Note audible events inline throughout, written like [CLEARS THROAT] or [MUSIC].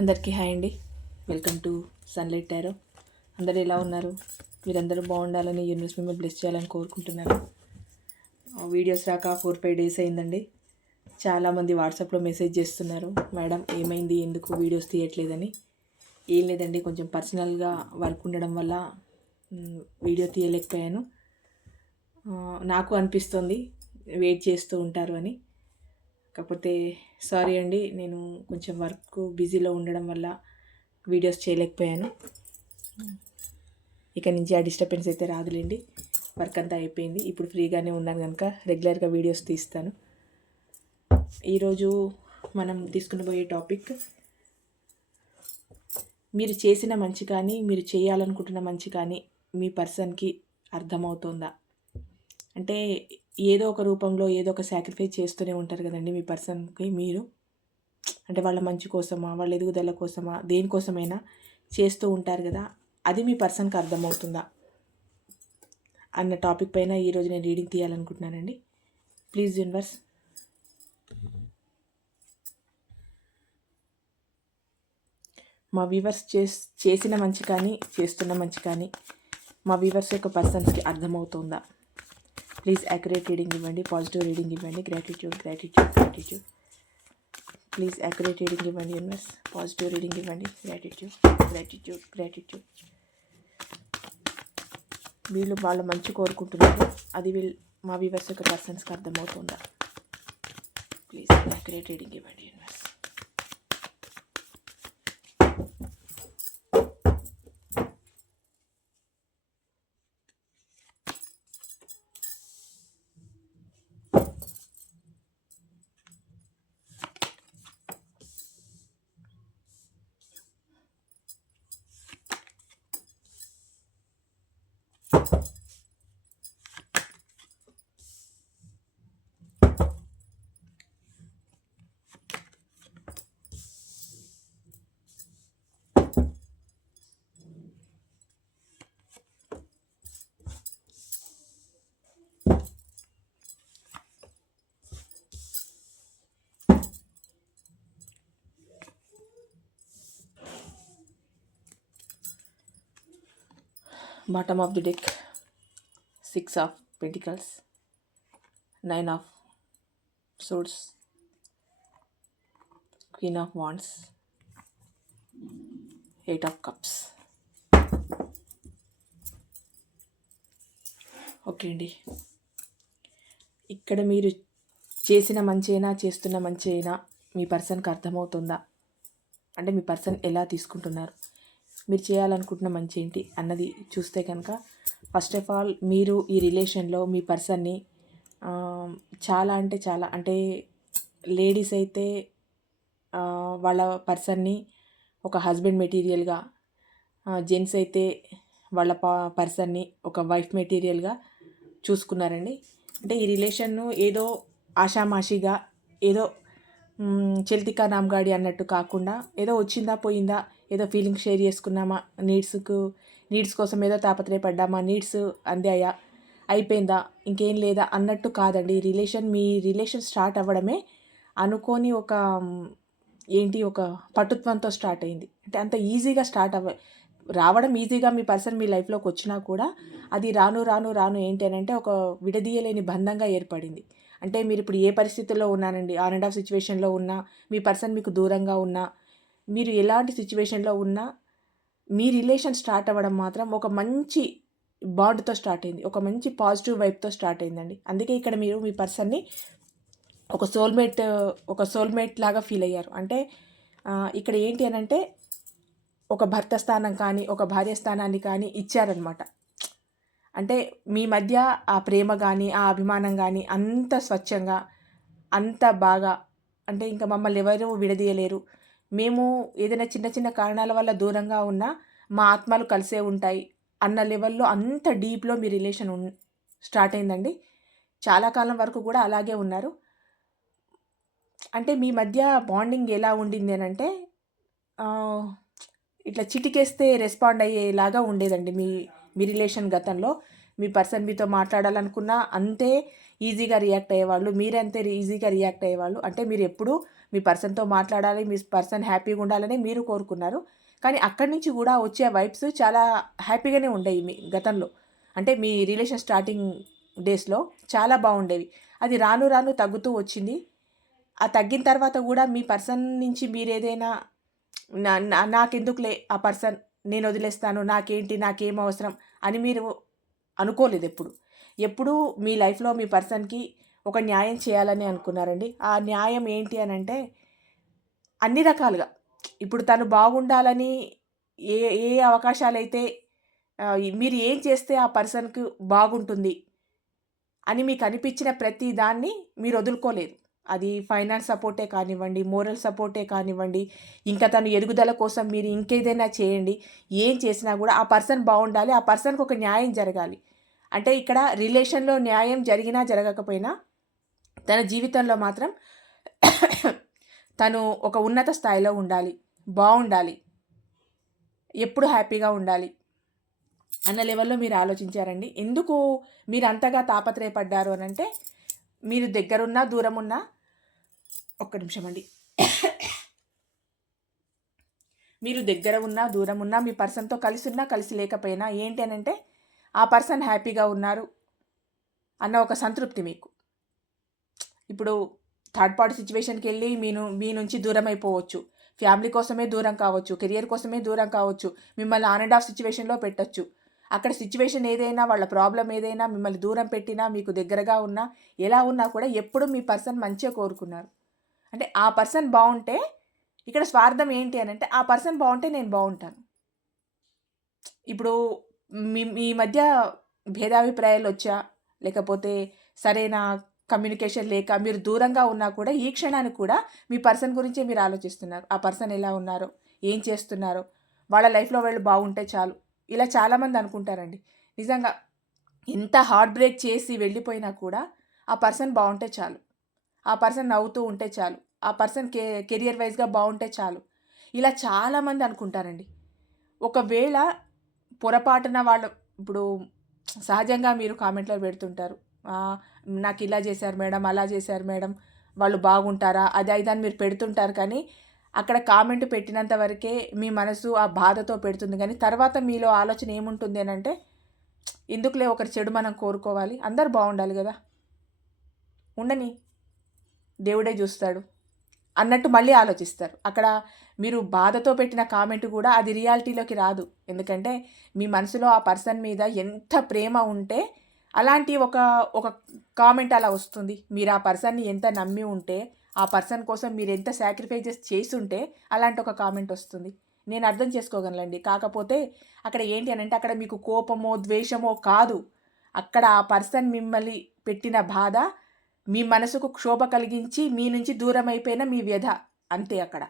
అందరికీ హాయ్ అండి. Welcome to sunlight tarot. అందరూ ఎలా ఉన్నారు? మీరందరూ బాగుండాలని యూనివర్స్ మిమ్మల్ని బ్లెస్ చేయాలని కోరుకుంటున్నాను. వీడియోస్ రాక ఫోర్ ఫైవ్ డేస్ అయిందండి. చాలామంది వాట్సాప్లో మెసేజ్ చేస్తున్నారు మేడం ఏమైంది? ఎందుకు వీడియోస్ తీయట్లేదని? ఏం లేదండి కొంచెం పర్సనల్గా వర్క్ ఉండడం వల్ల వీడియో తీయలేకపోయాను. నాకు అనిపిస్తుంది వెయిట్ చేస్తూ ఉంటారు అని. కాకపోతే సారీ అండి నేను కొంచెం వర్క్ బిజీలో ఉండడం వల్ల వీడియోస్ చేయలేకపోయాను. ఇక నుంచి ఆ డిస్టర్బెన్స్ అయితే రాదులేండి వర్క్ అంతా అయిపోయింది. ఇప్పుడు ఫ్రీగానే ఉన్నాను కనుక రెగ్యులర్గా వీడియోస్ తీస్తాను. ఈరోజు మనం తీసుకుని పోయే టాపిక్ మీరు చేసిన మంచి కానీ మీరు చేయాలనుకుంటున్న మంచి కానీ మీ పర్సన్కి అర్థమవుతుందా? అంటే ఏదో ఒక రూపంలో ఏదో ఒక సాక్రిఫైస్ చేస్తూనే ఉంటారు కదండి మీ పర్సన్కి మీరు. అంటే వాళ్ళ మంచి కోసమా వాళ్ళ ఎదుగుదల కోసమా దేనికోసమైనా చేస్తూ ఉంటారు కదా అది మీ పర్సన్కి అర్థమవుతుందా? అన్న టాపిక్ పైన ఈరోజు నేను రీడింగ్ తీయాలనుకుంటున్నానండి. Please universe. మా వ్యూవర్స్ చేస్ చేసిన మంచి కానీ చేస్తున్న మంచి కానీ మా వ్యూవర్స్ యొక్క పర్సన్స్కి అర్థమవుతుందా? ప్లీజ్ యాక్యురేట్ రీడింగ్ ఇవ్వండి పాజిటివ్ రీడింగ్ ఇవ్వండి gratitude gratitude gratitude please accurate reading ఇవ్వండి యూనివర్స్ పాజిటివ్ రీడింగ్ ఇవ్వండి గ్రాటిట్యూడ్ గ్రాటిట్యూడ్ గ్రాటిట్యూడ్ వీళ్ళు వాళ్ళ మంచి కోరుకుంటున్నారు. అది వీళ్ళు మా వ్యూవర్స్ యొక్క పర్సన్స్కి అర్థమవుతుందా? ప్లీజ్ యాక్యురేట్ రీడింగ్ ఇవ్వండి bottom of the deck six of pentacles nine of swords queen of wands eight of cups okay అండి ఇక్కడ మీరు చేసిన మంచి అయినా చేస్తున్న మంచి అయినా మీ పర్సన్కి అర్థమవుతుందా అంటే మీ పర్సన్ ఎలా తీసుకుంటున్నారు మీరు చేయాలనుకుంటున్న మంచి ఏంటి అన్నది చూస్తే కనుక ఫస్ట్ ఆఫ్ ఆల్ మీరు ఈ రిలేషన్లో మీ పర్సన్ని చాలా అంటే చాలా అంటే లేడీస్ అయితే వాళ్ళ పర్సన్ని ఒక హస్బెండ్ మెటీరియల్గా జెంట్స్ అయితే వాళ్ళ పర్సన్ని ఒక వైఫ్ మెటీరియల్గా చూసుకున్నారండి. అంటే ఈ రిలేషన్ను ఏదో ఆషామాషిగా ఏదో చెల్తికా నామ్గాడి అన్నట్టు కాకుండా ఏదో వచ్చిందా పోయిందా ఏదో ఫీలింగ్ షేర్ చేసుకున్నామా? నీడ్స్కు నీడ్స్ కోసం ఏదో తాపత్రయపడ్డామా? నీడ్స్ అందాయా? అయిపోయిందా? ఇంకేం లేదా? అన్నట్టు కాదండి. రిలేషన్ మీ రిలేషన్ స్టార్ట్ అవ్వడమే అనుకోని ఒక ఏంటి ఒక పటుత్వంతో స్టార్ట్ అయింది. అంటే అంత ఈజీగా స్టార్ట్ అవ్వ రావడం ఈజీగా మీ పర్సన్ మీ లైఫ్లోకి వచ్చినా కూడా అది రాను రాను రాను ఏంటి అని అంటే ఒక విడదీయలేని బంధంగా ఏర్పడింది. అంటే మీరు ఇప్పుడు ఏ పరిస్థితుల్లో ఉన్నానండి? ఆన్ అండ్ ఆఫ్ సిచ్యువేషన్లో ఉన్నా మీ పర్సన్ మీకు దూరంగా ఉన్నా మీరు ఎలాంటి సిచ్యువేషన్లో ఉన్నా మీ రిలేషన్ స్టార్ట్ అవ్వడం మాత్రం ఒక మంచి బాండ్తో స్టార్ట్ అయింది. ఒక మంచి పాజిటివ్ వైబ్తో స్టార్ట్ అయిందండి. అందుకే ఇక్కడ మీరు మీ పర్సన్ని ఒక సోల్మేట్ ఒక సోల్మేట్ లాగా ఫీల్ అయ్యారు. అంటే ఇక్కడ ఏంటి అని అంటే ఒక భర్త స్థానం కానీ ఒక భార్య స్థానాన్ని కానీ ఇచ్చారనమాట. అంటే మీ మధ్య ఆ ప్రేమ కానీ ఆ అభిమానం కానీ అంత స్వచ్ఛంగా అంత బాగా అంటే ఇంకా మమ్మల్ని ఎవరూ విడదీయలేరు. మేము ఏదైనా చిన్న చిన్న కారణాల వల్ల దూరంగా ఉన్నా మా ఆత్మలు కలిసే ఉంటాయి అన్న లెవెల్లో అంత డీప్లో మీ రిలేషన్ ఉన్ స్టార్ట్ అయిందండి. చాలా కాలం వరకు కూడా అలాగే ఉన్నారు. అంటే మీ మధ్య బాండింగ్ ఎలా ఉండింది అని అంటే ఇట్లా చిటికేస్తే రెస్పాండ్ అయ్యేలాగా ఉండేదండి మీ మీ రిలేషన్ గతంలో. మీ పర్సన్ మీతో మాట్లాడాలనుకున్నా అంతే ఈజీగా రియాక్ట్ అయ్యేవాళ్ళు మీరంతే ఈజీగా రియాక్ట్ అయ్యేవాళ్ళు. అంటే మీరు ఎప్పుడు మీ పర్సన్తో మాట్లాడాలి మీ పర్సన్ హ్యాపీగా ఉండాలని మీరు కోరుకున్నారు. కానీ అక్కడి నుంచి కూడా వచ్చే వైబ్స్ చాలా హ్యాపీగానే ఉండేవి మీ గతంలో. అంటే మీ రిలేషన్ స్టార్టింగ్ డేస్లో చాలా బాగుండేవి. అది రాను రాను తగ్గుతూ వచ్చింది. ఆ తగ్గిన తర్వాత కూడా మీ పర్సన్ నుంచి మీరు ఏదైనా నా నాకెందుకులే ఆ పర్సన్ నేను వదిలేస్తాను నాకేంటి నాకేం అవసరం అని మీరు అనుకోలేదు ఎప్పుడు ఎప్పుడూ మీ లైఫ్లో మీ పర్సన్కి ఒక న్యాయం చేయాలని అనుకున్నారండి. ఆ న్యాయం ఏంటి అని అంటే అన్ని రకాలుగా. ఇప్పుడు తను బాగుండాలని ఏ ఏ అవకాశాలైతే మీరు ఏం చేస్తే ఆ పర్సన్కి బాగుంటుంది అని మీకు అనిపించిన ప్రతి దాన్ని మీరు వదులుకోలేదు. అది ఫైనాన్స్ సపోర్టే కానివ్వండి మోరల్ సపోర్టే కానివ్వండి ఇంకా తను ఎదుగుదల కోసం మీరు ఇంకేదైనా చేయండి ఏం చేసినా కూడా ఆ పర్సన్ బాగుండాలి ఆ పర్సన్కి ఒక న్యాయం జరగాలి. అంటే ఇక్కడ రిలేషన్లో న్యాయం జరిగినా జరగకపోయినా తన జీవితంలో మాత్రం తను ఒక ఉన్నత స్థాయిలో ఉండాలి బాగుండాలి ఎప్పుడు హ్యాపీగా ఉండాలి అన్న లెవెల్లో మీరు ఆలోచించారండి. ఎందుకు మీరు అంతగా తాపత్రయపడ్డారు అని అంటే మీరు దగ్గరున్నా దూరం ఉన్నా ఒక్క నిమిషం అండి. మీరు దగ్గర ఉన్నా దూరం ఉన్నా మీ పర్సన్తో కలిసి ఉన్నా కలిసి లేకపోయినా ఏంటి అని అంటే ఆ పర్సన్ హ్యాపీగా ఉన్నారు అన్న ఒక సంతృప్తి మీకు. ఇప్పుడు థర్డ్ పార్టీ సిచ్యువేషన్కి వెళ్ళి మీను మీ నుంచి దూరం అయిపోవచ్చు. ఫ్యామిలీ కోసమే దూరం కావచ్చు కెరియర్ కోసమే దూరం కావచ్చు మిమ్మల్ని ఆన్ అండ్ ఆఫ్ సిచ్యువేషన్లో పెట్టచ్చు. అక్కడ సిచ్యువేషన్ ఏదైనా వాళ్ళ ప్రాబ్లం ఏదైనా మిమ్మల్ని దూరం పెట్టినా మీకు దగ్గరగా ఉన్నా ఎలా ఉన్నా కూడా ఎప్పుడు మీ పర్సన్ మంచిగా కోరుకున్నారు. అంటే ఆ పర్సన్ బాగుంటే ఇక్కడ స్వార్థం ఏంటి అని అంటే ఆ పర్సన్ బాగుంటే నేను బాగుంటాను ఇప్పుడు మీ మీ మధ్య భేదాభిప్రాయాలు వచ్చా? లేకపోతే సరైన కమ్యూనికేషన్ లేక మీరు దూరంగా ఉన్నా కూడా ఈ క్షణానికి కూడా మీ పర్సన్ గురించే మీరు ఆలోచిస్తున్నారు. ఆ పర్సన్ ఎలా ఉన్నారో? ఏం చేస్తున్నారో? వాళ్ళ లైఫ్లో వాళ్ళు బాగుంటే చాలు. ఇలా చాలామంది అనుకుంటారండి. నిజంగా ఎంత హార్ట్ బ్రేక్ చేసి వెళ్ళిపోయినా కూడా ఆ పర్సన్ బాగుంటే చాలు. ఆ పర్సన్ నవ్వుతూ ఉంటే చాలు. ఆ పర్సన్ కే కెరియర్ వైజ్గా బాగుంటే చాలు. ఇలా చాలామంది అనుకుంటారండి. ఒకవేళ పొరపాటున వాళ్ళు ఇప్పుడు సహజంగా మీరు కామెంట్లో పెడుతుంటారు. నాకు ఇలా చేశారు మేడం అలా చేశారు మేడం వాళ్ళు బాగుంటారా? అది అయితే అని మీరు పెడుతుంటారు కానీ అక్కడ కామెంట్ పెట్టినంత వరకే మీ మనసు ఆ బాధతో పెడుతుంది. కానీ తర్వాత మీలో ఆలోచన ఏముంటుంది అని అంటే ఎందుకులే ఒకరి చెడు మనం కోరుకోవాలి? అందరు బాగుండాలి కదా? ఉండని దేవుడే చూస్తాడు అన్నట్టు మళ్ళీ ఆలోచిస్తారు. అక్కడ మీరు బాధతో పెట్టిన కామెంట్ కూడా అది రియాలిటీలోకి రాదు. ఎందుకంటే మీ మనసులో ఆ పర్సన్ మీద ఎంత ప్రేమ ఉంటే అలాంటి ఒక ఒక కామెంట్ అలా వస్తుంది. మీరు ఆ పర్సన్ని ఎంత నమ్మి ఉంటే ఆ పర్సన్ కోసం మీరు ఎంత సాక్రిఫైజెస్ చేసి ఉంటే అలాంటి ఒక కామెంట్ వస్తుంది. నేను అర్థం చేసుకోగలండి కాకపోతే అక్కడ ఏంటి అని అంటే అక్కడ మీకు కోపమో ద్వేషమో కాదు. అక్కడ ఆ పర్సన్ మిమ్మల్ని పెట్టిన బాధ మీ మనసుకు క్షోభ కలిగించి మీ నుంచి దూరం అయిపోయిన మీ వ్యధ అంతే అక్కడ.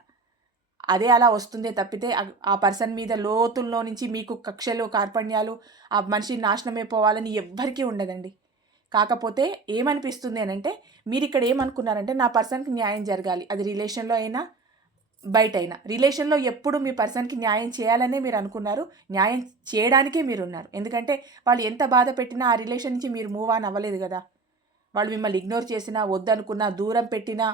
అదే అలా వస్తుందే తప్పితే ఆ- పర్సన్ మీద లోతుల్లో నుంచి మీకు కక్షలు కార్పణ్యాలు ఆ మనిషి నాశనమైపోవాలని ఎవ్వరికీ ఉండదండి. కాకపోతే ఏమనిపిస్తుంది అని అంటే మీరు ఇక్కడ ఏమనుకున్నారంటే నా పర్సన్కి న్యాయం జరగాలి. అది రిలేషన్లో అయినా బయట అయినా రిలేషన్లో ఎప్పుడు మీ పర్సన్కి న్యాయం చేయాలనే మీరు అనుకున్నారు. న్యాయం చేయడానికే మీరు ఉన్నారు ఎందుకంటే వాళ్ళు ఎంత బాధ పెట్టినా ఆ రిలేషన్ నుంచి మీరు మూవ్ ఆన్ అవ్వలేదు కదా. వాళ్ళు మిమ్మల్ని ఇగ్నోర్ చేసినా వద్దనుకున్నా దూరం పెట్టినా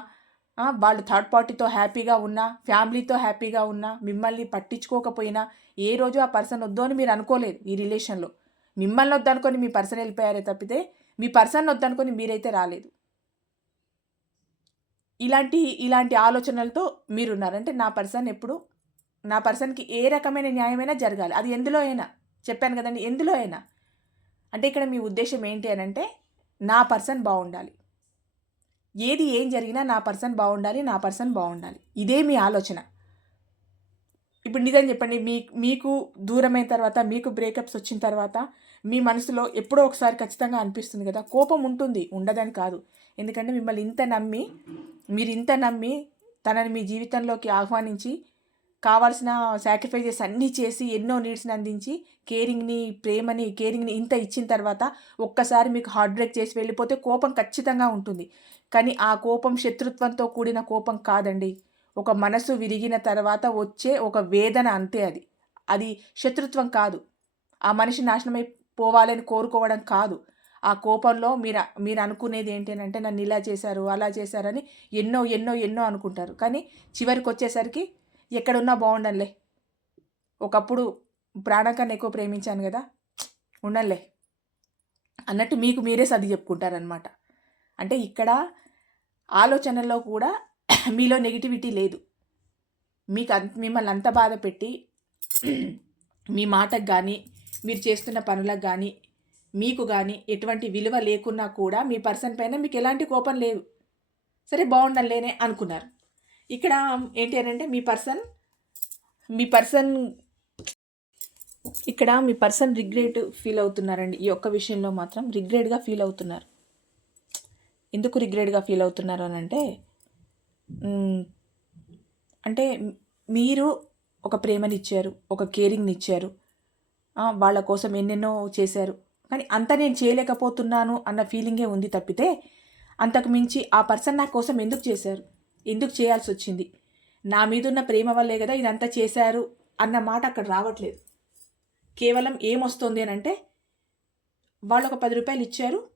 వాళ్ళు థర్డ్ పార్టీతో హ్యాపీగా ఉన్నా ఫ్యామిలీతో హ్యాపీగా ఉన్నా మిమ్మల్ని పట్టించుకోకపోయినా ఏ రోజు ఆ పర్సన్ వద్దు అని మీరు అనుకోలేదు ఈ రిలేషన్లో మిమ్మల్ని వద్దనుకొని మీ పర్సన్ వెళ్ళిపోయారే తప్పితే మీ పర్సన్ వద్దనుకొని మీరైతే రాలేదు. ఇలాంటి ఇలాంటి ఆలోచనలతో మీరున్నారు. అంటే నా పర్సన్ ఎప్పుడు నా పర్సన్కి ఏ రకమైన న్యాయమైనా జరగాలి. అది ఎందులో అయినా చెప్పాను కదండి ఎందులో అయినా. అంటే ఇక్కడ మీ ఉద్దేశం ఏంటి అని అంటే నా పర్సన్ బాగుండాలి. ఏది ఏం జరిగినా నా పర్సన్ బాగుండాలి నా పర్సన్ బాగుండాలి. ఇదే మీ ఆలోచన. ఇప్పుడు నిజం చెప్పండి మీ మీకు దూరమైన తర్వాత మీకు బ్రేకప్స్ వచ్చిన తర్వాత మీ మనసులో ఎప్పుడో ఒకసారి ఖచ్చితంగా అనిపిస్తుంది కదా కోపం ఉంటుంది ఉండదని కాదు. ఎందుకంటే మిమ్మల్ని ఇంత నమ్మి మీరు ఇంత నమ్మి తనని మీ జీవితంలోకి ఆహ్వానించి కావాల్సిన సాక్రిఫైజెస్ అన్నీ చేసి ఎన్నో నీడ్స్ని అందించి కేరింగ్ని ప్రేమని కేరింగ్ని ఇంత ఇచ్చిన తర్వాత ఒక్కసారి మీకు హార్ట్ బ్రేక్ చేసి వెళ్ళిపోతే కోపం ఖచ్చితంగా ఉంటుంది. కానీ ఆ కోపం శత్రుత్వంతో కూడిన కోపం కాదండి. ఒక మనసు విరిగిన తర్వాత వచ్చే ఒక వేదన అంతే అది. అది శత్రుత్వం కాదు. ఆ మనిషి నాశనమై పోవాలని కోరుకోవడం కాదు. ఆ కోపంలో మీరు మీరు అనుకునేది ఏంటంటే నన్ను ఇలా చేశారు అలా చేశారని ఎన్నో ఎన్నో ఎన్నో అనుకుంటారు. కానీ చివరికి వచ్చేసరికి ఎక్కడున్నా బాగుండంలే ఒకప్పుడు ప్రాణకాన్ని ఎక్కువ ప్రేమించాను కదా ఉండలే. అన్నట్టు మీకు మీరే సర్ది చెప్పుకుంటారనమాట అంటే ఇక్కడ ఆలోచనల్లో కూడా [CLEARS THROAT] మీలో నెగిటివిటీ లేదు. మీకు అంత మిమ్మల్ని అంత బాధ పెట్టి [CLEARS THROAT] మీ మాటకు కానీ మీరు చేస్తున్న పనులకు కానీ మీకు కానీ ఎటువంటి విలువ లేకున్నా కూడా మీ పర్సన్ పైన మీకు ఎలాంటి కోపం లేదు. సరే బాగుండలేనే అనుకున్నారు. ఇక్కడ ఏంటి అని అంటే మీ పర్సన్ మీ పర్సన్ ఇక్కడ మీ పర్సన్ రిగ్రెట్ ఫీల్ అవుతున్నారండి. ఈ ఒక్క విషయంలో మాత్రం రిగ్రెట్గా ఫీల్ అవుతున్నారు. ఎందుకు రిగ్రెట్గా ఫీల్ అవుతున్నారు అని అంటే అంటే మీరు ఒక ప్రేమని ఇచ్చారు ఒక కేరింగ్ని ఇచ్చారు. వాళ్ళ కోసం ఎన్నెన్నో చేశారు. కానీ అంత నేను చేయలేకపోతున్నాను అన్న ఫీలింగే ఉంది తప్పితే అంతకు మించి ఆ పర్సన్ నా కోసం ఎందుకు చేశారు? ఎందుకు చేయాల్సి వచ్చింది నా మీదున్న ప్రేమ వల్లే కదా ఇదంతా చేశారు అన్న మాట అక్కడ రావట్లేదు. కేవలం ఏమొస్తుంది అని అంటే వాళ్ళు ఒక పది రూపాయలు ఇచ్చారు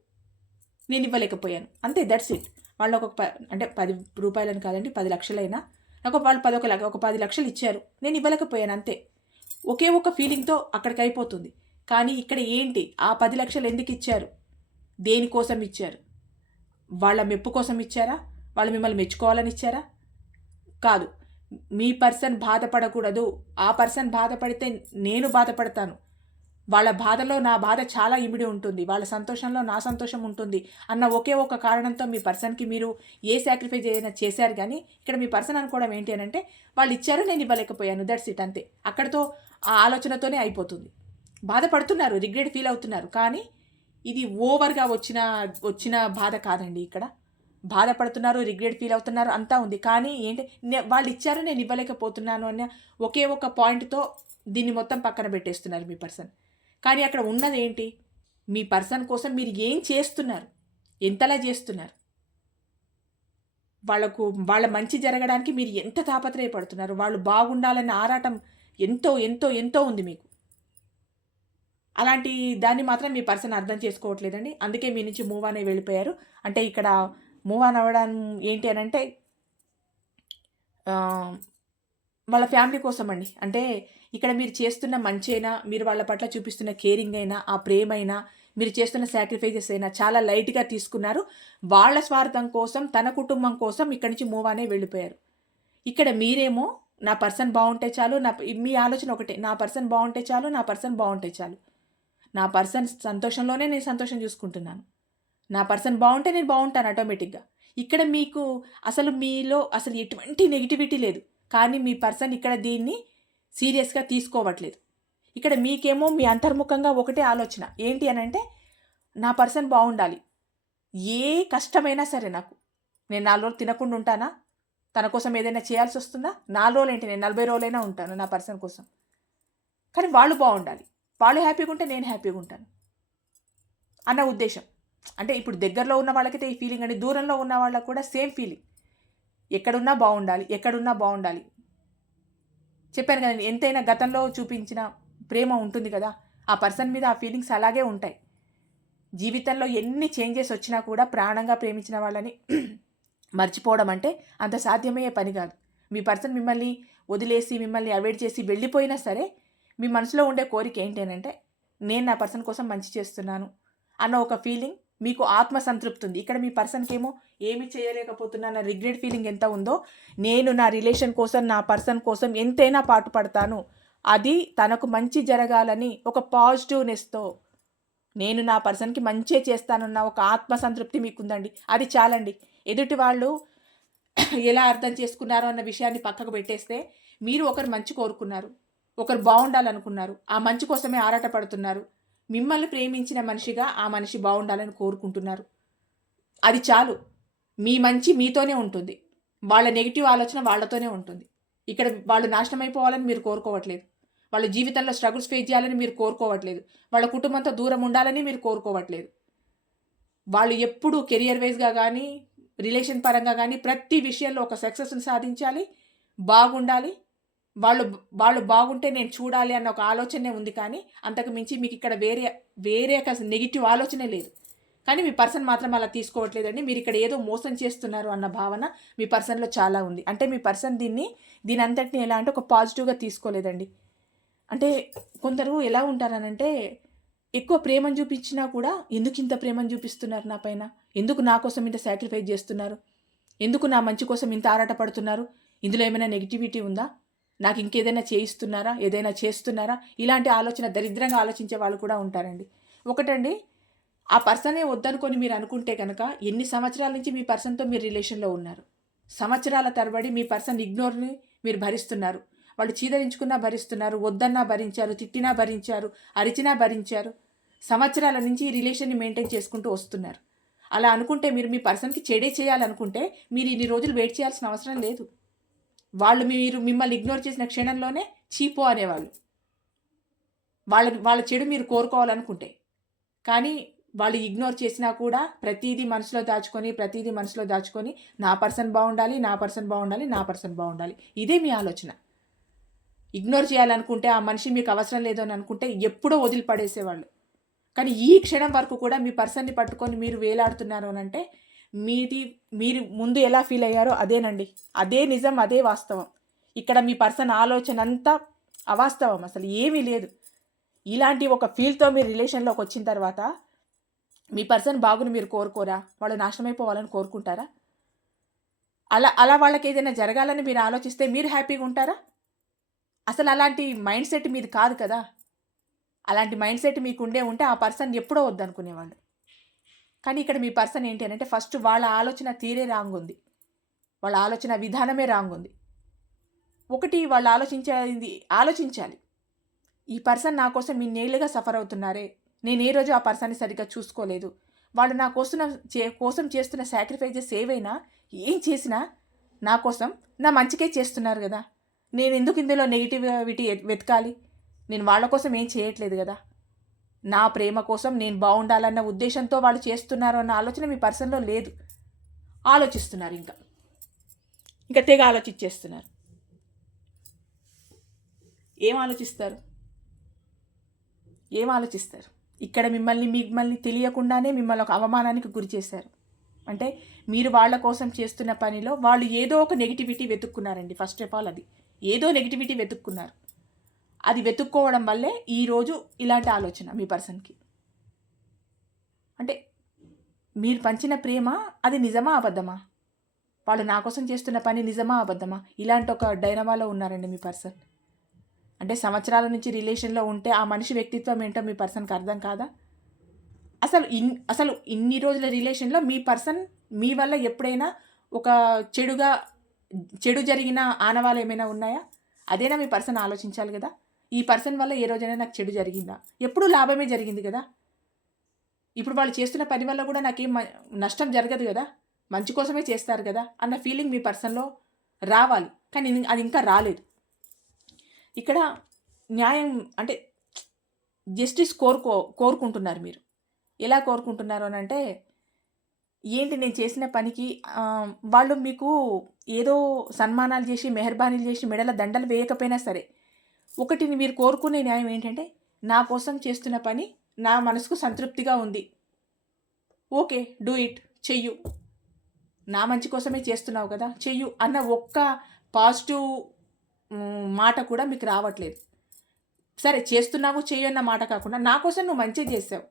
నేను ఇవ్వలేకపోయాను అంతే దట్స్ ఇట్ వాళ్ళు ఒక ప అంటే పది రూపాయలని కాదండి పది లక్షలైనా నాకు వాళ్ళు పది ఒక ఒక పది లక్షలు ఇచ్చారు నేను ఇవ్వలేకపోయాను అంతే. ఒకే ఒక ఫీలింగ్తో అక్కడికి అయిపోతుంది కానీ ఇక్కడ ఏంటి? ఆ పది లక్షలు ఎందుకు ఇచ్చారు దేనికోసం ఇచ్చారు వాళ్ళ మెప్పు కోసం ఇచ్చారా వాళ్ళు మిమ్మల్ని మెచ్చుకోవాలని ఇచ్చారా? కాదు. మీ పర్సన్ బాధపడకూడదు. ఆ పర్సన్ బాధపడితే నేను బాధపడతాను. వాళ్ళ బాధలో నా బాధ చాలా ఇమిడి ఉంటుంది. వాళ్ళ సంతోషంలో నా సంతోషం ఉంటుంది అన్న ఒకే ఒక కారణంతో మీ పర్సన్కి మీరు ఏ సాక్రిఫైస్ అయినా చేశారు కానీ ఇక్కడ మీ పర్సన్ అనుకోవడం ఏంటి అని అంటే వాళ్ళు ఇచ్చారు నేను ఇవ్వలేకపోయాను. దట్స్ ఇట్ అంతే. అక్కడితో ఆ ఆలోచనతోనే అయిపోతుంది. బాధపడుతున్నారు రిగ్రెట్ ఫీల్ అవుతున్నారు. కానీ ఇది ఓవర్గా వచ్చిన వచ్చిన బాధ కాదండి ఇక్కడ. బాధపడుతున్నారు రిగ్రెట్ ఫీల్ అవుతున్నారు అంతా ఉంది. కానీ ఏంటి నే- వాళ్ళు ఇచ్చారు నేను ఇవ్వలేకపోతున్నాను అన్న ఒకే ఒక పాయింట్తో దీన్ని మొత్తం పక్కన పెట్టేస్తున్నారు మీ పర్సన్ కానీ అక్కడ ఉన్నది ఏంటి? మీ పర్సన్ కోసం మీరు ఏం చేస్తున్నారు? ఎంతలా చేస్తున్నారు? వాళ్ళకు వాళ్ళ మంచి జరగడానికి మీరు ఎంత తాపత్రయపడుతున్నారు? వాళ్ళు బాగుండాలన్న ఆరాటం ఎంతో ఎంతో ఎంతో ఉంది మీకు. అలాంటి దాన్ని మాత్రం మీ పర్సన్ అర్థం చేసుకోవట్లేదండి. అందుకే మీ నుంచి మూవ్ అనే వెళ్ళిపోయారు. అంటే ఇక్కడ మూవ్ ఆన్ అవ్వడం ఏంటి అని అంటే వాళ్ళ ఫ్యామిలీ కోసం అండి. అంటే ఇక్కడ మీరు చేస్తున్న మంచి అయినా మీరు వాళ్ళ పట్ల చూపిస్తున్న కేరింగ్ అయినా ఆ ప్రేమ అయినా మీరు చేస్తున్న సాక్రిఫైజెస్ అయినా చాలా లైట్గా తీసుకున్నారు. వాళ్ళ స్వార్థం కోసం తన కుటుంబం కోసం ఇక్కడి నుంచి మూవ్ అనే వెళ్ళిపోయారు. ఇక్కడ మీరేమో నా పర్సన్ బాగుంటే చాలు నా మీ ఆలోచన ఒకటే నా పర్సన్ బాగుంటే చాలు నా పర్సన్ బాగుంటే చాలు. నా పర్సన్ సంతోషంలోనే నేను సంతోషం చూసుకుంటున్నాను. నా పర్సన్ బాగుంటే నేను బాగుంటాను ఆటోమేటిక్గా. ఇక్కడ మీకు అసలు మీలో అసలు ఎటువంటి నెగిటివిటీ లేదు. కానీ మీ పర్సన్ ఇక్కడ దీన్ని సీరియస్గా తీసుకోవట్లేదు. ఇక్కడ మీకేమో మీ అంతర్ముఖంగా ఒకటే ఆలోచన. ఏంటి అని అంటే నా పర్సన్ బాగుండాలి. ఏ కష్టమైనా సరే నాకు. నేను నాలుగు రోజులు తినకుండా ఉంటానా? తన కోసం ఏదైనా చేయాల్సి వస్తుందా? నాలుగు రోజులు ఏంటి? నేను నలభై రోజులైనా ఉంటాను నా పర్సన్ కోసం. కానీ వాళ్ళు బాగుండాలి. వాళ్ళు హ్యాపీగా ఉంటే నేను హ్యాపీగా ఉంటాను. అన్న ఉద్దేశం. అంటే ఇప్పుడు దగ్గరలో ఉన్న వాళ్ళకైతే ఈ ఫీలింగ్ అండి. దూరంలో ఉన్న వాళ్ళకు కూడా సేమ్ ఫీలింగ్ ఎక్కడున్నా బాగుండాలి ఎక్కడున్నా బాగుండాలి. చెప్పాను కదండి ఎంతైనా గతంలో చూపించిన ప్రేమ ఉంటుంది కదా ఆ పర్సన్ మీద ఆ ఫీలింగ్స్ అలాగే ఉంటాయి. జీవితంలో ఎన్ని చేంజెస్ వచ్చినా కూడా ప్రాణంగా ప్రేమించిన వాళ్ళని [CLEARS THROAT] మర్చిపోవడం అంటే అంత సాధ్యమయ్యే పని కాదు. మీ పర్సన్ మిమ్మల్ని వదిలేసి మిమ్మల్ని అవాయిడ్ చేసి వెళ్ళిపోయినా సరే మీ మనసులో ఉండే కోరిక ఏంటంటే నేను నా పర్సన్ కోసం మంచి చేస్తున్నాను అన్న ఒక ఫీలింగ్ మీకు ఆత్మ సంతృప్తి ఉంది. ఇక్కడ మీ పర్సన్కి ఏమో ఏమి చేయలేకపోతున్నా నా రిగ్రెట్ ఫీలింగ్ ఎంత ఉందో నేను నా రిలేషన్ కోసం నా పర్సన్ కోసం ఎంతైనా పాటుపడతాను. అది తనకు మంచి జరగాలని ఒక పాజిటివ్నెస్తో నేను నా పర్సన్కి మంచే చేస్తానన్న ఒక ఆత్మ సంతృప్తి మీకుందండి. అది చాలండి. ఎదుటి వాళ్ళు ఎలా అర్థం చేసుకున్నారో అన్న విషయాన్ని పక్కకు పెట్టేస్తే మీరు ఒకరు మంచి కోరుకున్నారు. ఒకరు బాగుండాలనుకున్నారు. ఆ మంచి కోసమే ఆరాటపడుతున్నారు. మిమ్మల్ని ప్రేమించిన మనిషిగా ఆ మనిషి బాగుండాలని కోరుకుంటున్నారు. అది చాలు. మీ మంచి మీతోనే ఉంటుంది. వాళ్ళ నెగిటివ్ ఆలోచన వాళ్ళతోనే ఉంటుంది. ఇక్కడ వాళ్ళు నాశనం అయిపోవాలని మీరు కోరుకోవట్లేదు. వాళ్ళ జీవితంలో స్ట్రగుల్స్ ఫేస్ చేయాలని మీరు కోరుకోవట్లేదు. వాళ్ళ కుటుంబంతో దూరం ఉండాలని మీరు కోరుకోవట్లేదు. వాళ్ళు ఎప్పుడు కెరియర్ వైజ్గా కానీ రిలేషన్ పరంగా కానీ ప్రతి విషయంలో ఒక సక్సెస్ని సాధించాలి బాగుండాలి వాళ్ళు వాళ్ళు బాగుంటే నేను చూడాలి అన్న ఒక ఆలోచనే ఉంది కానీ అంతకు మించి మీకు ఇక్కడ వేరే వేరే ఒక నెగిటివ్ ఆలోచనే లేదు. కానీ మీ పర్సన్ మాత్రం అలా తీసుకోవట్లేదండి. మీరు ఇక్కడ ఏదో మోసం చేస్తున్నారు అన్న భావన మీ పర్సన్లో చాలా ఉంది. అంటే మీ పర్సన్ దీన్ని దీని అంతటిని ఎలా అంటే ఒక పాజిటివ్గా తీసుకోలేదండి. అంటే కొందరు ఎలా ఉంటారనంటే ఎక్కువ ప్రేమను చూపించినా కూడా ఎందుకు ఇంత ప్రేమను చూపిస్తున్నారు నా పైన? ఎందుకు నా కోసం ఇంత సాక్రిఫైస్ చేస్తున్నారు? ఎందుకు నా మంచి కోసం ఇంత ఆరాటపడుతున్నారు? ఇందులో ఏమైనా నెగిటివిటీ ఉందా? నాకు ఇంకేదైనా చేయిస్తున్నారా? ఏదైనా చేస్తున్నారా? ఇలాంటి ఆలోచన దరిద్రంగా ఆలోచించే వాళ్ళు కూడా ఉంటారండి. ఒకటండి ఆ పర్సనే వద్దనుకొని మీరు అనుకుంటే కనుక ఎన్ని సంవత్సరాల నుంచి మీ పర్సన్తో మీరు రిలేషన్లో ఉన్నారు? సంవత్సరాల తరబడి మీ పర్సన్ ఇగ్నోర్ని మీరు భరిస్తున్నారు. వాళ్ళు చీదరించుకున్నా భరిస్తున్నారు వద్దన్నా భరించారు తిట్టినా భరించారు అరిచినా భరించారు. సంవత్సరాల నుంచి ఈ రిలేషన్ని మెయింటైన్ చేసుకుంటూ వస్తున్నారు. అలా అనుకుంటే మీరు మీ పర్సన్కి చెడే చేయాలనుకుంటే మీరు ఇన్ని రోజులు వెయిట్ చేయాల్సిన అవసరం లేదు. వాళ్ళు మీరు మిమ్మల్ని ఇగ్నోర్ చేసిన క్షణంలోనే చీపో అనేవాళ్ళు వాళ్ళ వాళ్ళ చెడు మీరు కోరుకోవాలనుకుంటే. కానీ వాళ్ళు ఇగ్నోర్ చేసినా కూడా ప్రతిదీ మనసులో దాచుకొని ప్రతిదీ మనసులో దాచుకొని నా పర్సన్ బాగుండాలి నా పర్సన్ బాగుండాలి నా పర్సన్ బాగుండాలి. ఇదే మీ ఆలోచన. ఇగ్నోర్ చేయాలనుకుంటే ఆ మనిషి మీకు అవసరం లేదు అని అనుకుంటే ఎప్పుడో వదిలిపడేసేవాళ్ళు. కానీ ఈ క్షణం వరకు కూడా మీ పర్సన్ని పట్టుకొని మీరు వేలాడుతున్నారు అని అంటే మీది మీరు ముందు ఎలా ఫీల్ అయ్యారో అదేనండి. అదే నిజం అదే వాస్తవం. ఇక్కడ మీ పర్సన్ ఆలోచన అంతా అవాస్తవం అసలు ఏమీ లేదు. ఇలాంటి ఒక ఫీల్తో మీరు రిలేషన్లోకి వచ్చిన తర్వాత మీ పర్సన్ బాగుని మీరు కోరుకోరా? వాళ్ళు నాశనమైపోవాలని కోరుకుంటారా? అలా అలా వాళ్ళకి ఏదైనా జరగాలని మీరు ఆలోచిస్తే మీరు హ్యాపీగా ఉంటారా? అసలు అలాంటి మైండ్ సెట్ మీది కాదు కదా. అలాంటి మైండ్ సెట్ మీకు ఉండే ఉంటే ఆ పర్సన్ ఎప్పుడో వద్దనుకునేవాళ్ళు. కానీ ఇక్కడ మీ పర్సన్ ఏంటి అని అంటే ఫస్ట్ వాళ్ళ ఆలోచన తీరే రాంగ్ ఉంది వాళ్ళ ఆలోచన విధానమే రాంగ్ ఉంది ఒకటి వాళ్ళు ఆలోచించేది ఆలోచించాలి. ఈ పర్సన్ నా కోసం ఇన్నేళ్ళుగా సఫర్ అవుతున్నారే. నేను ఏ రోజు ఆ పర్సన్ని సరిగ్గా చూసుకోలేదు. వాళ్ళు నా కోసం చే కోసం చేస్తున్న సాక్రిఫైజెస్ ఏవైనా ఏం చేసినా నా కోసం నా మంచికే చేస్తున్నారు కదా. నేను ఎందుకు ఇందులో నెగిటివిటీ వెతకాలి? నేను వాళ్ళ కోసం ఏం చేయట్లేదు కదా. నా ప్రేమ కోసం నేను బాగుండాలన్న ఉద్దేశంతో వాళ్ళు చేస్తున్నారు అన్న ఆలోచన మీ పర్సన్లో లేదు. ఆలోచిస్తున్నారు ఇంకా. ఇంకా తెగ ఆలోచించేస్తున్నారు ఏం ఆలోచిస్తారు? ఏం ఆలోచిస్తారు? ఇక్కడ మిమ్మల్ని మిమ్మల్ని తెలియకుండానే మిమ్మల్ని ఒక అవమానానికి గురి చేశారు. అంటే మీరు వాళ్ళ కోసం చేస్తున్న పనిలో వాళ్ళు ఏదో ఒక నెగిటివిటీ వెతుక్కున్నారండి. ఫస్ట్ ఆఫ్ ఆల్ అది. ఏదో నెగిటివిటీ వెతుక్కున్నారు. అది వెతుక్కోవడం వల్లే ఈరోజు ఇలాంటి ఆలోచన మీ పర్సన్కి. అంటే మీరు పంచిన ప్రేమ అది నిజమా అబద్ధమా? వాళ్ళు నా కోసం చేస్తున్న పని నిజమా అబద్ధమా? ఇలాంటి ఒక డైనమాలో ఉన్నారండి మీ పర్సన్. అంటే సంవత్సరాల నుంచి రిలేషన్లో ఉంటే ఆ మనిషి వ్యక్తిత్వం ఏంటో మీ పర్సన్కి అర్థం కాదా? అసలు ఇన్ అసలు ఇన్ని రోజుల రిలేషన్లో మీ పర్సన్ మీ వల్ల ఎప్పుడైనా ఒక చెడుగా చెడు జరిగిన ఆనవాళ్ళు ఏమైనా ఉన్నాయా? అదేనా మీ పర్సన్ ఆలోచించాలి కదా? ఈ పర్సన్ వల్ల ఏ రోజైనా నాకు చెడు జరిగిందా? ఎప్పుడూ లాభమే జరిగింది కదా? ఇప్పుడు వాళ్ళు చేస్తున్న పని వల్ల కూడా నాకేం నష్టం జరగదు కదా? మంచి కోసమే చేస్తారు కదా? అన్న ఫీలింగ్ మీ పర్సన్లో రావాలి. కానీ అది ఇంకా రాలేదు. ఇక్కడ న్యాయం అంటే జస్టిస్ కోరుకో కోరుకుంటున్నారు మీరు. ఎలా కోరుకుంటున్నారు అని అంటే ఏంటి నేను చేసిన పనికి వాళ్ళు మీకు ఏదో సన్మానాలు చేసి మెహర్బానీలు చేసి మెడల దండలు వేయకపోయినా సరే ఒకటిని మీరు కోరుకునే న్యాయం ఏంటంటే నా కోసం చేస్తున్న పని నా మనసుకు సంతృప్తిగా ఉంది. Okay do it. చెయ్యు. నా మంచి కోసమే చేస్తున్నావు కదా చెయ్యు అన్న ఒక్క పాజిటివ్ మాట కూడా మీకు రావట్లేదు. సరే చేస్తున్నావు చెయ్యు అన్న మాట కాకుండా నా కోసం నువ్వు మంచి చేసావు.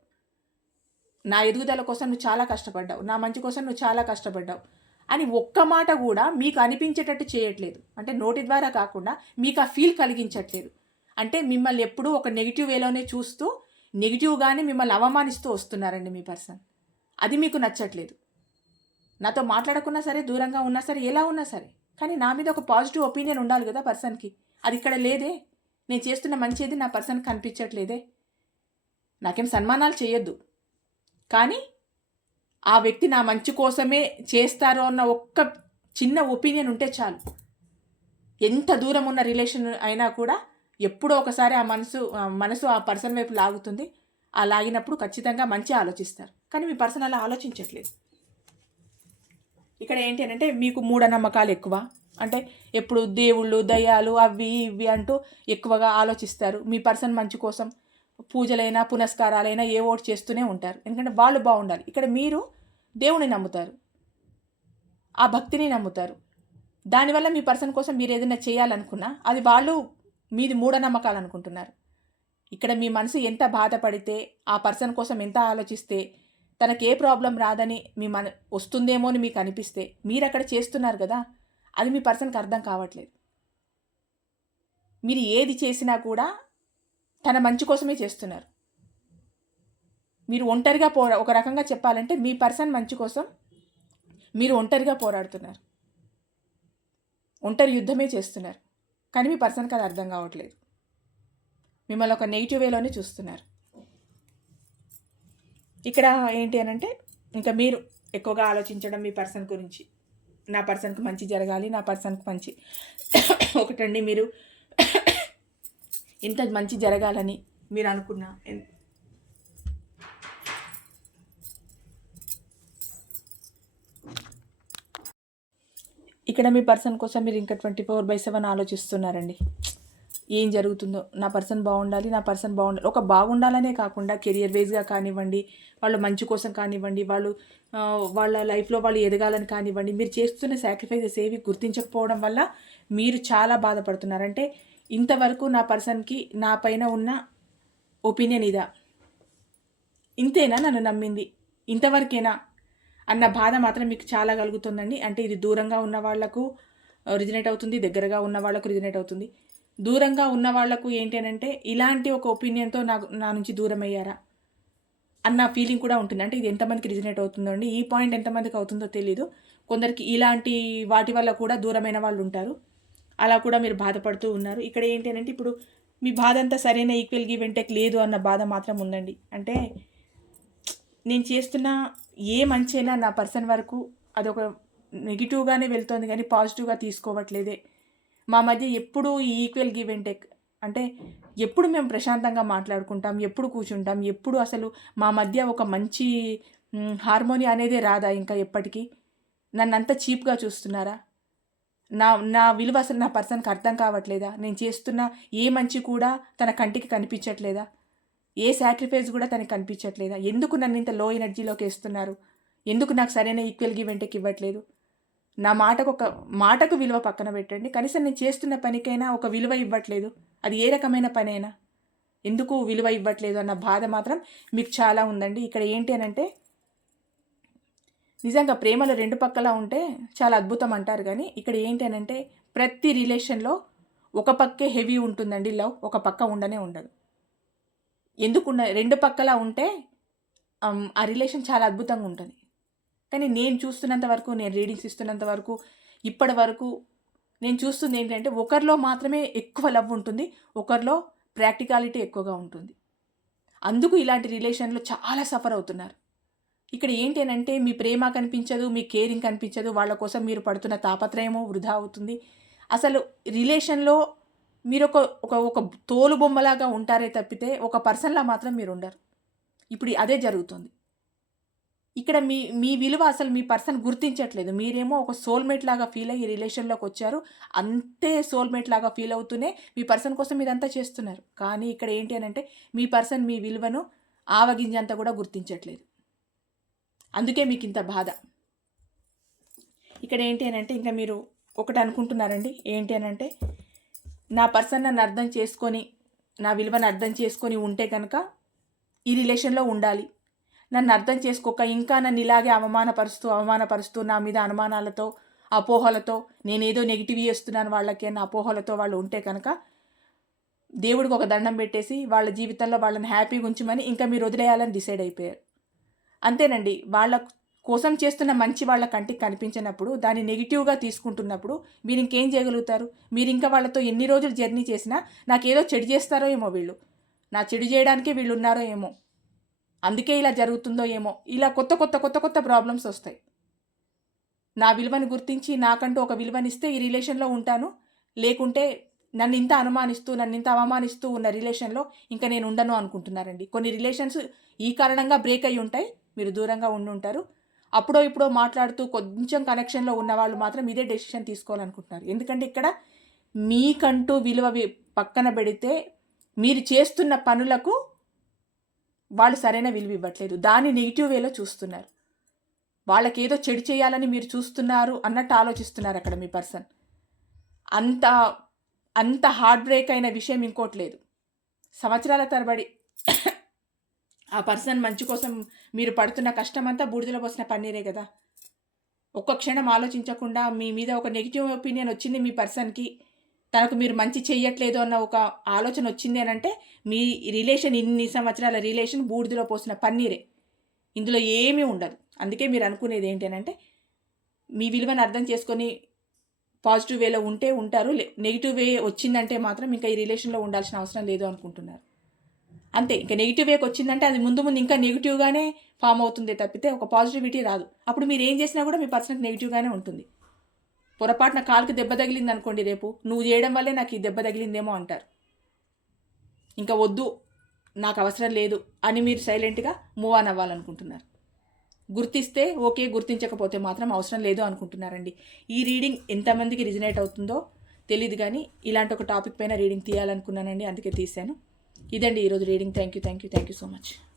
నా ఎదుగుదల కోసం నువ్వు చాలా కష్టపడ్డావు. నా మంచి కోసం నువ్వు చాలా కష్టపడ్డావు. అని ఒక్క మాట కూడా మీకు అనిపించేటట్టు చేయట్లేదు. అంటే నోటి ద్వారా కాకుండా మీకు ఆ ఫీల్ కలిగించట్లేదు. అంటే మిమ్మల్ని ఎప్పుడూ ఒక నెగిటివ్ వేలోనే చూస్తూ నెగిటివ్గానే మిమ్మల్ని అవమానిస్తూ వస్తున్నారండి మీ పర్సన్. అది మీకు నచ్చట్లేదు. నాతో మాట్లాడకున్నా సరే దూరంగా ఉన్నా సరే ఎలా ఉన్నా సరే కానీ నా మీద ఒక పాజిటివ్ ఒపీనియన్ ఉండాలి కదా పర్సన్కి. అది ఇక్కడ లేదే. నేను చేస్తున్న మంచిది నా పర్సన్కి కనిపించట్లేదే. నాకేం సన్మానాలు చేయొద్దు. కానీ ఆ వ్యక్తి నా మంచి కోసమే చేస్తారో అన్న ఒక్క చిన్న ఒపీనియన్ ఉంటే చాలు. ఎంత దూరం ఉన్న రిలేషన్ అయినా కూడా ఎప్పుడో ఒకసారి ఆ మనసు మనసు ఆ పర్సన్ వైపు లాగుతుంది. ఆ లాగినప్పుడు ఖచ్చితంగా మంచి ఆలోచిస్తారు. కానీ మీ పర్సన్ అలా ఆలోచించట్లేదు. ఇక్కడ ఏంటి అంటే మీకు మూఢనమ్మకాలు ఎక్కువ. అంటే ఎప్పుడు దేవుళ్ళు దయ్యాలు అవి ఇవి అంటూ ఎక్కువగా ఆలోచిస్తారు. మీ పర్సన్ మంచి కోసం పూజలైనా పునస్కారాలైనా ఏ ఓటు చేస్తూనే ఉంటారు. ఎందుకంటే వాళ్ళు బాగుండాలి. ఇక్కడ మీరు దేవుని నమ్ముతారు. ఆ భక్తిని నమ్ముతారు. దానివల్ల మీ పర్సన్ కోసం మీరు ఏదైనా చేయాలనుకున్నా అది వాళ్ళు మీది మూఢనమ్మకాలు అనుకుంటున్నారు ఇక్కడ మీ మనసు ఎంత బాధపడితే ఆ పర్సన్ కోసం ఎంత ఆలోచిస్తే తనకి ఏ ప్రాబ్లం రాదని మీ మన వస్తుందేమో అని మీకు అనిపిస్తే మీరు అక్కడ చేస్తున్నారు కదా అది మీ పర్సన్కి అర్థం కావట్లేదు. మీరు ఏది చేసినా కూడా తన మంచి కోసమే చేస్తున్నారు. మీరు ఒంటరిగా పోరా ఒక రకంగా చెప్పాలంటే మీ పర్సన్ మంచి కోసం మీరు ఒంటరిగా పోరాడుతున్నారు. ఒంటరి యుద్ధమే చేస్తున్నారు. కానీ మీ పర్సన్కి అది అర్థం కావట్లేదు. మిమ్మల్ని ఒక నెగిటివ్ వేలోనే చూస్తున్నారు. ఇక్కడ ఏంటి అని అంటే ఇంకా మీరు ఎక్కువగా ఆలోచించడం మీ పర్సన్ గురించి. నా పర్సన్కి మంచి జరగాలి నా పర్సన్కి మంచి [COUGHS] ఒకటండి మీరు [COUGHS] ఇంత మంచి జరగాలని మీరు అనుకున్న ఇక్కడ మీ పర్సన్ కోసం మీరు ఇంకా ట్వంటీ ఫోర్ బై సెవెన్ ఆలోచిస్తున్నారండి. ఏం జరుగుతుందో? నా పర్సన్ బాగుండాలి నా పర్సన్ బాగుండాలి. ఒక బాగుండాలనే కాకుండా కెరియర్ వైజ్గా కానివ్వండి వాళ్ళ మంచి కోసం కానివ్వండి వాళ్ళు వాళ్ళ లైఫ్లో వాళ్ళు ఎదగాలని కానివ్వండి మీరు చేస్తున్న సాక్రిఫైసెస్ ఏవి గుర్తించకపోవడం వల్ల మీరు చాలా బాధపడుతున్నారంటే ఇంతవరకు నా పర్సన్కి నా పైన ఉన్న ఒపీనియన్ ఇదా? ఇంతేనా నన్ను నమ్మింది? ఇంతవరకేనా? అన్న బాధ మాత్రం మీకు చాలా కలుగుతుందండి. అంటే ఇది దూరంగా ఉన్న వాళ్ళకు రిజనేట్ అవుతుంది దగ్గరగా ఉన్న వాళ్ళకు రిజనేట్ అవుతుంది. దూరంగా ఉన్న వాళ్ళకు ఏంటి అంటే ఇలాంటి ఒక ఒపీనియన్తో నాకు నా నుంచి దూరం అయ్యారా? అన్న ఫీలింగ్ కూడా ఉంటుంది. అంటే ఇది ఎంతమందికి రిజనేట్ అవుతుందో అండి. ఈ పాయింట్ ఎంతమందికి అవుతుందో తెలియదు కొందరికి ఇలాంటి వాటి వల్ల కూడా దూరమైన వాళ్ళు ఉంటారు. అలా కూడా మీరు బాధపడుతూ ఉన్నారు. ఇక్కడ ఏంటి అంటే ఇప్పుడు మీ బాధ అంతా సరైన ఈక్వల్ గివ్ అండ్ లేదు అన్న బాధ మాత్రం ఉందండి. అంటే నేను చేస్తున్న ఏ మంచైనా నా పర్సన్ వరకు అదొక నెగిటివ్గానే వెళ్తోంది కానీ పాజిటివ్గా తీసుకోవట్లేదే. మా మధ్య ఎప్పుడు ఈ ఈక్వల్ గివ్ అండ్ టెక్ అంటే ఎప్పుడు మేము ప్రశాంతంగా మాట్లాడుకుంటాం ఎప్పుడు కూర్చుంటాం ఎప్పుడు అసలు మా మధ్య ఒక మంచి హార్మోని అనేదే రాదా ఇంకా ఎప్పటికీ? నన్ను అంత చీప్గా చూస్తున్నారా? నా నా విలువ అసలు నా పర్సన్కి అర్థం కావట్లేదా? నేను చేస్తున్న ఏ మంచి కూడా తన కంటికి కనిపించట్లేదా? ఏ సాక్రిఫైస్ కూడా తనకి కనిపించట్లేదా? ఎందుకు నన్ను ఇంత లో ఎనర్జీలోకి వేస్తున్నారు? ఎందుకు నాకు సరైన ఈక్వల్ గివెంటకి ఇవ్వట్లేదు? నా మాటకు ఒక మాటకు విలువ పక్కన పెట్టండి. కనీసం నేను చేస్తున్న పనికైనా ఒక విలువ ఇవ్వట్లేదు. అది ఏ రకమైన పనైనా. ఎందుకు విలువ ఇవ్వట్లేదు అన్న బాధ మాత్రం మీకు చాలా ఉందండి. ఇక్కడ ఏంటి అని అంటే నిజంగా ప్రేమలో రెండు పక్కలా ఉంటే చాలా అద్భుతం అంటారు కానీ ఇక్కడ ఏంటి అని అంటే ప్రతి రిలేషన్లో ఒక పక్కే హెవీ ఉంటుందండి లవ్ ఒక పక్క ఉండనే ఉండదు. ఎందుకున్న రెండు పక్కలా ఉంటే ఆ రిలేషన్ చాలా అద్భుతంగా ఉంటుంది. కానీ నేను చూస్తున్నంత వరకు నేను రీడింగ్స్ ఇస్తున్నంత వరకు ఇప్పటి వరకు నేను చూస్తుంది ఏంటంటే ఒకరిలో మాత్రమే ఎక్కువ లవ్ ఉంటుంది ఒకరిలో ప్రాక్టికాలిటీ ఎక్కువగా ఉంటుంది. అందుకు ఇలాంటి రిలేషన్లో చాలా సఫర్ అవుతున్నారు. ఇక్కడ ఏంటి అంటే మీ ప్రేమ కనిపించదు మీ కేరింగ్ కనిపించదు వాళ్ళ కోసం మీరు పడుతున్న తాపత్రయమో వృధా అవుతుంది. అసలు రిలేషన్లో మీరు ఒక ఒక ఒక తోలు బొమ్మలాగా ఉంటారే తప్పితే ఒక పర్సన్లా మాత్రం మీరు ఉండరు ఇప్పుడు అదే జరుగుతుంది. ఇక్కడ మీ మీ విలువ అసలు మీ పర్సన్ గుర్తించట్లేదు. మీరేమో ఒక సోల్మేట్ లాగా ఫీల్ అయ్యి రిలేషన్లోకి వచ్చారు. అంతే సోల్మేట్ లాగా ఫీల్ అవుతూనే మీ పర్సన్ కోసం ఇదంతా చేస్తున్నారు. కానీ ఇక్కడ ఏంటి అని అంటే మీ పర్సన్ మీ విలువను ఆవగింజంత కూడా గుర్తించట్లేదు. అందుకే మీకు ఇంత బాధ. ఇక్కడ ఏంటి అని అంటే ఇంకా మీరు ఒకటి అనుకుంటున్నారండి. ఏంటి అని అంటే నా పర్సన్ నన్ను అర్థం చేసుకొని నా విలువను అర్థం చేసుకొని ఉంటే కనుక ఈ రిలేషన్లో ఉండాలి. నన్ను అర్థం చేసుకోక ఇంకా నన్ను ఇలాగే అవమానపరుస్తూ అవమానపరుస్తూ నా మీద అనుమానాలతో అపోహలతో నేనేదో నెగిటివ్ చేస్తున్నాను వాళ్ళకి అన్న అపోహలతో వాళ్ళు ఉంటే కనుక దేవుడికి ఒక దండం పెట్టేసి వాళ్ళ జీవితంలో వాళ్ళని హ్యాపీగా ఉంచమని ఇంకా మీరు వదిలేయాలని డిసైడ్ అయిపోయారు. అంతేనండి వాళ్ళ కోసం చేస్తున్న మంచి వాళ్ళ కంటికి కనిపించినప్పుడు దాన్ని నెగిటివ్గా తీసుకుంటున్నప్పుడు మీరు ఇంకేం చేయగలుగుతారు? మీరు ఇంకా వాళ్ళతో ఎన్ని రోజులు జర్నీ చేసినా నాకేదో చెడు చేస్తారో ఏమో వీళ్ళు. నా చెడు చేయడానికే వీళ్ళు ఉన్నారో ఏమో. అందుకే ఇలా జరుగుతుందో ఏమో. ఇలా కొత్త కొత్త కొత్త కొత్త ప్రాబ్లమ్స్ వస్తాయి. నా విలువని గుర్తించి నాకంటూ ఒక విలువనిస్తే ఈ రిలేషన్లో ఉంటాను. లేకుంటే నన్ను ఇంత అనుమానిస్తూ నన్ను ఇంత అవమానిస్తూ ఉన్న రిలేషన్లో ఇంకా నేను ఉండను అనుకుంటున్నారండి. కొన్ని రిలేషన్స్ ఈ కారణంగా బ్రేక్ అయి ఉంటాయి. మీరు దూరంగా ఉండి ఉంటారు అప్పుడో ఇప్పుడో మాట్లాడుతూ కొంచెం కనెక్షన్లో ఉన్న వాళ్ళు మాత్రం ఇదే డెసిషన్ తీసుకోవాలనుకుంటున్నారు. ఎందుకంటే ఇక్కడ మీకంటూ విలువ పక్కన పెడితే మీరు చేస్తున్న పనులకు వాళ్ళు సరైన విలువ ఇవ్వట్లేదు. దాన్ని నెగిటివ్ వేలో చూస్తున్నారు. వాళ్ళకి ఏదో చెడు చేయాలని మీరు చూస్తున్నారు అన్నట్టు ఆలోచిస్తున్నారు అక్కడ మీ పర్సన్ అంత అంత హార్ట్ బ్రేక్ అయిన విషయం ఇంకోటి లేదు. సంవత్సరాల తరబడి ఆ పర్సన్ మంచి కోసం మీరు పడుతున్న కష్టమంతా బూడిదలో పోసిన పన్నీరే కదా. ఒక్క క్షణం ఆలోచించకుండా మీ మీద ఒక నెగిటివ్ ఒపీనియన్ వచ్చింది మీ పర్సన్కి. తనకు మీరు మంచి చెయ్యట్లేదు అన్న ఒక ఆలోచన వచ్చింది అని అంటే మీ రిలేషన్ ఇన్ని సంవత్సరాల రిలేషన్ బూడిదలో పోసిన పన్నీరే. ఇందులో ఏమీ ఉండదు. అందుకే మీరు అనుకునేది ఏంటి అని అంటే మీ విలువను అర్థం చేసుకొని పాజిటివ్ వేలో ఉంటే ఉంటారు నెగిటివ్ వే వచ్చిందంటే మాత్రం ఇంకా ఈ రిలేషన్లో ఉండాల్సిన అవసరం లేదు అనుకుంటున్నారు. అంతే ఇంకా నెగిటివ్ వేకి వచ్చిందంటే అది ముందు ముందు ఇంకా నెగిటివ్గానే ఫామ్ అవుతుంది తప్పితే ఒక పాజిటివిటీ రాదు. అప్పుడు మీరు ఏం చేసినా కూడా మీ పర్సనల్ నెగిటివ్గానే ఉంటుంది. పొరపాటున కాలుకి దెబ్బ తగిలింది అనుకోండి రేపు నువ్వు చేయడం వల్లే నాకు ఈ దెబ్బ తగిలిందేమో అంటారు. ఇంకా వద్దు నాకు అవసరం లేదు అని మీరు సైలెంట్గా మూవ్ ఆన్ అవ్వాలనుకుంటున్నారు. గుర్తిస్తే ఓకే గుర్తించకపోతే మాత్రం అవసరం లేదు అనుకుంటున్నారండి. ఈ రీడింగ్ ఎంతమందికి రిజనేట్ అవుతుందో తెలియదు కానీ ఇలాంటి ఒక టాపిక్ పైన రీడింగ్ తీయాలనుకున్నానండి అందుకే తీశాను. ఇదండి ఈరోజు reading. Thank you thank you thank you so much